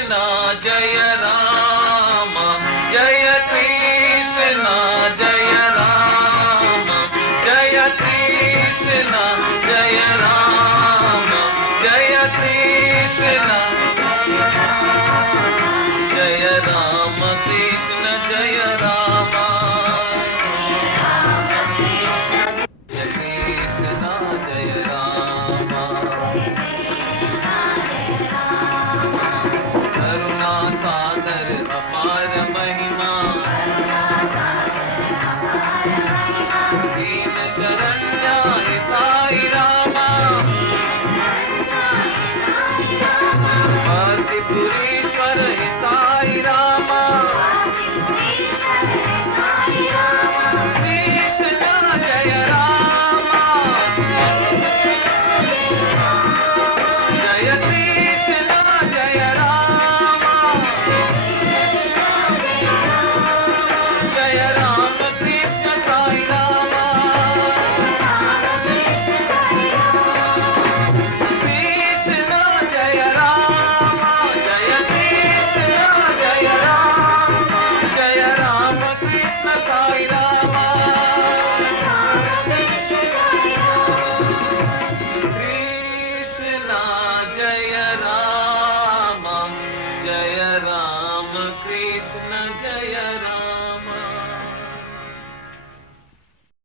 कृष्ण जय राम जय कृष्ण जय राम जय कृष्ण जय राम जय कृष्ण जय राम कृष्ण जय राम जय कृष्ण जय राम करुणा सागर अपार महिमा दीन शरण्या साई रामा भक्ति पुरी